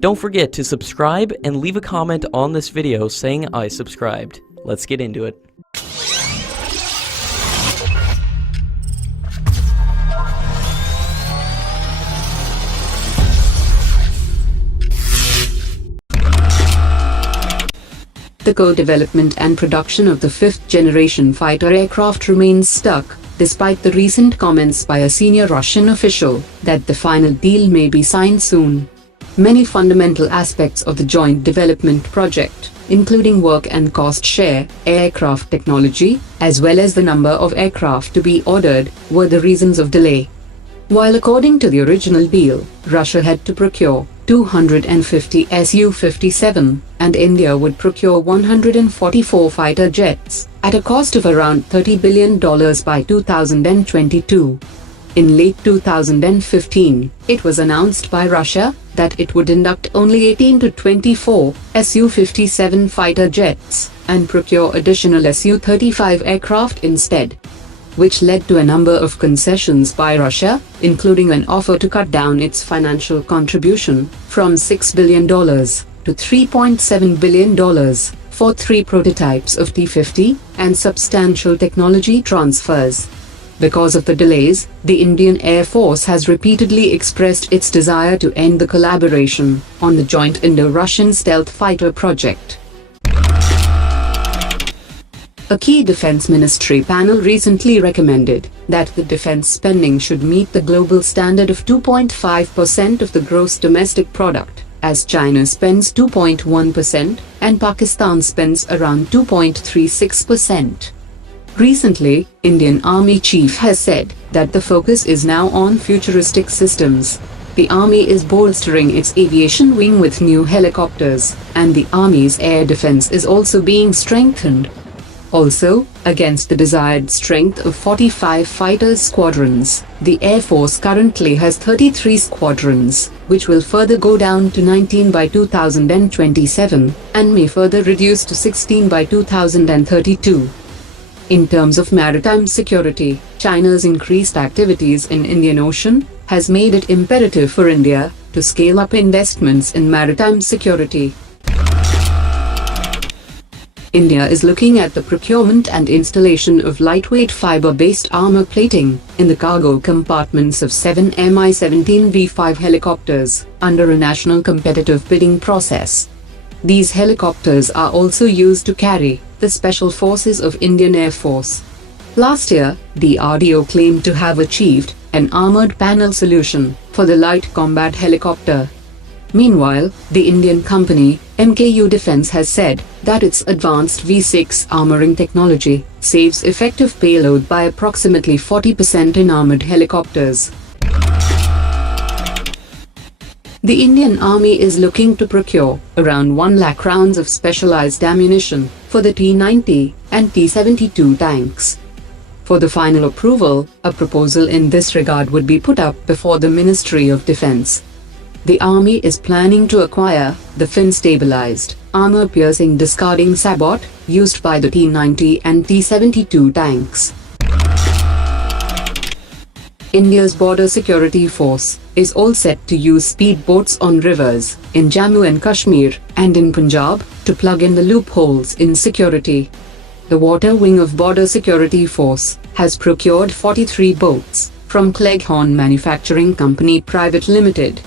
Don't forget to subscribe and leave a comment on this video saying I subscribed. Let's get into it. The co-development and production of the fifth-generation fighter aircraft remains stuck, despite the recent comments by a senior Russian official that the final deal may be signed soon. Many fundamental aspects of the joint development project, including work and cost share, aircraft technology, as well as the number of aircraft to be ordered, were the reasons of delay. While according to the original deal, Russia had to procure 250 Su-57, and India would procure 144 fighter jets, at a cost of around $30 billion by 2022. In late 2015, it was announced by Russia that it would induct only 18 to 24 Su-57 fighter jets, and procure additional Su-35 aircraft instead, which led to a number of concessions by Russia, including an offer to cut down its financial contribution from $6 billion to $3.7 billion for 3 prototypes of T-50 and substantial technology transfers. Because of the delays, the Indian Air Force has repeatedly expressed its desire to end the collaboration on the joint Indo-Russian stealth fighter project. A key Defense Ministry panel recently recommended that the defense spending should meet the global standard of 2.5% of the gross domestic product, as China spends 2.1% and Pakistan spends around 2.36%. Recently, Indian Army Chief has said that the focus is now on futuristic systems. The Army is bolstering its aviation wing with new helicopters, and the Army's air defense is also being strengthened. Also, against the desired strength of 45 fighter squadrons, the Air Force currently has 33 squadrons, which will further go down to 19 by 2027, and may further reduce to 16 by 2032. In terms of maritime security, China's increased activities in Indian Ocean has made it imperative for India to scale up investments in maritime security. India is looking at the procurement and installation of lightweight fiber-based armor plating in the cargo compartments of 7 Mi-17V5 helicopters under a national competitive bidding process. These helicopters are also used to carry the Special Forces of Indian Air Force. Last year, DRDO claimed to have achieved an armored panel solution for the light combat helicopter. Meanwhile, the Indian company, MKU Defence, has said that its advanced V6 armoring technology saves effective payload by approximately 40% in armored helicopters. The Indian Army is looking to procure around 1 lakh rounds of specialised ammunition for the T-90 and T-72 tanks. For the final approval, a proposal in this regard would be put up before the Ministry of Defence. The Army is planning to acquire the fin-stabilized, armor-piercing discarding sabot used by the T-90 and T-72 tanks. India's Border Security Force is all set to use speedboats on rivers in Jammu and Kashmir and in Punjab to plug in the loopholes in security. The Water Wing of Border Security Force has procured 43 boats from Cleghorn Manufacturing Company Private Limited.